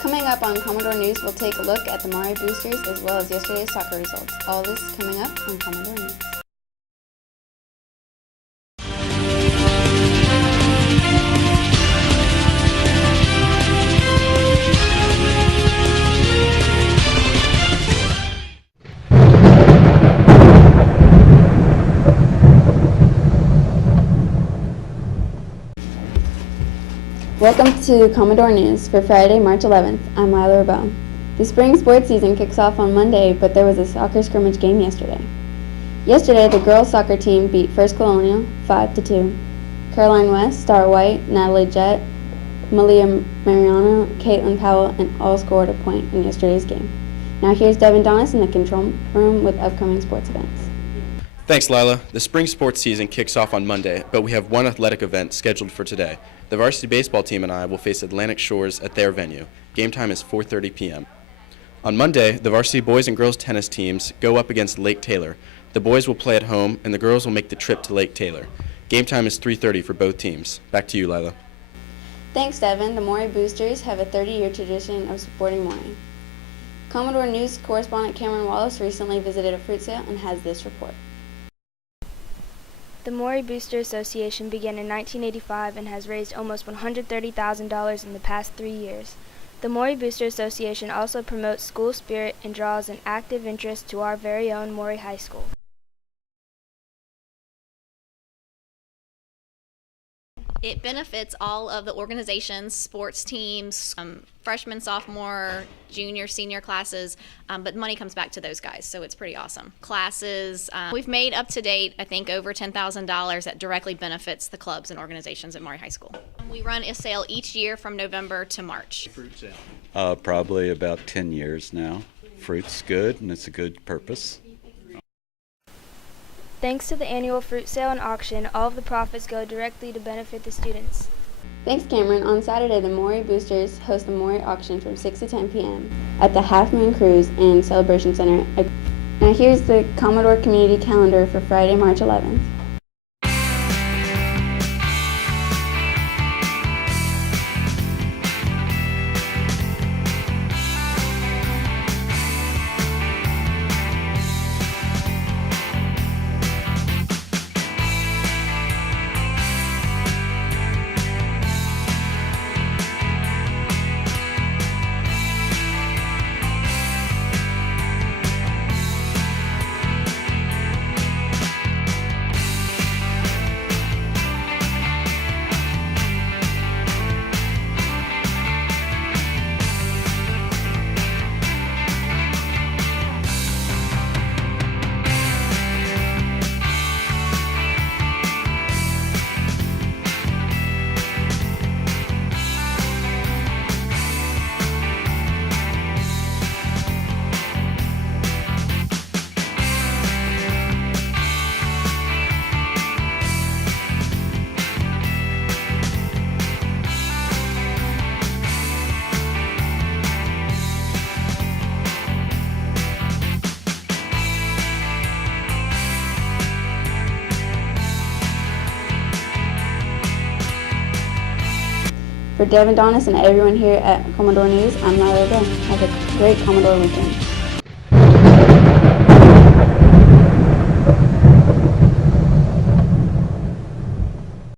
Coming up on Commodore News, we'll take a look at the Maury Boosters as well as yesterday's soccer results. All this coming up on Commodore News. Welcome to Commodore News for Friday, March 11th. I'm Lila Rebel. The spring sports season kicks off on Monday, but there was a soccer scrimmage game yesterday. Yesterday, the girls' soccer team beat First Colonial 5-2. Caroline West, Star White, Natalie Jett, Malia Mariano, Caitlin Powell, and all scored a point in yesterday's game. Now here's Devin Donis in the control room with upcoming sports events. Thanks, Lila. The spring sports season kicks off on Monday, but we have one athletic event scheduled for today. The varsity baseball team and I will face Atlantic Shores at their venue. Game time is 4:30 p.m. On Monday, the varsity boys and girls tennis teams go up against Lake Taylor. The boys will play at home, and the girls will make the trip to Lake Taylor. Game time is 3:30 for both teams. Back to you, Lila. Thanks, Devin. The Maury Boosters have a 30-year tradition of supporting Maury. Commodore News correspondent Cameron Wallace recently visited a fruit sale and has this report. The Maury Booster Association began in 1985 and has raised almost $130,000 in the past 3 years. The Maury Booster Association also promotes school spirit and draws an active interest to our very own Maury High School. It benefits all of the organizations, sports teams, freshman, sophomore, junior, senior classes, but money comes back to those guys, so it's pretty awesome. Classes, we've made up to date, I think, over $10,000 that directly benefits the clubs and organizations at Maury High School. We run a sale each year from November to March. Fruit sale? Probably about 10 years now. Fruit's good, and it's a good purpose. Thanks to the annual fruit sale and auction, all of the profits go directly to benefit the students. Thanks, Cameron. On Saturday, the Maury Boosters host the Maury auction from 6 to 10 p.m. at the Half Moon Cruise and Celebration Center. Now here's the Commodore Community Calendar for Friday, March 11th. For Devin Donis and everyone here at Commodore News, I'm Lila Rebel. Have a great Commodore weekend.